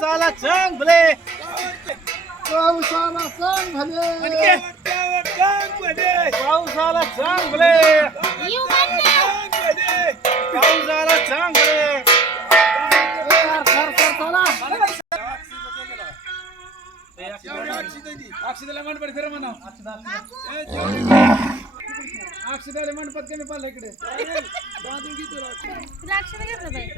साला चांग भले बाबू साला चांग भले बाबू साला चांग भले बाबू साला चांग भले अक्षर मन पर फिर मना अक्षर मन पर मैं पाल इकड़े दादू की तो राक्षस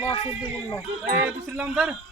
Allah'a emanet olun. Ee, bir sürü lan var.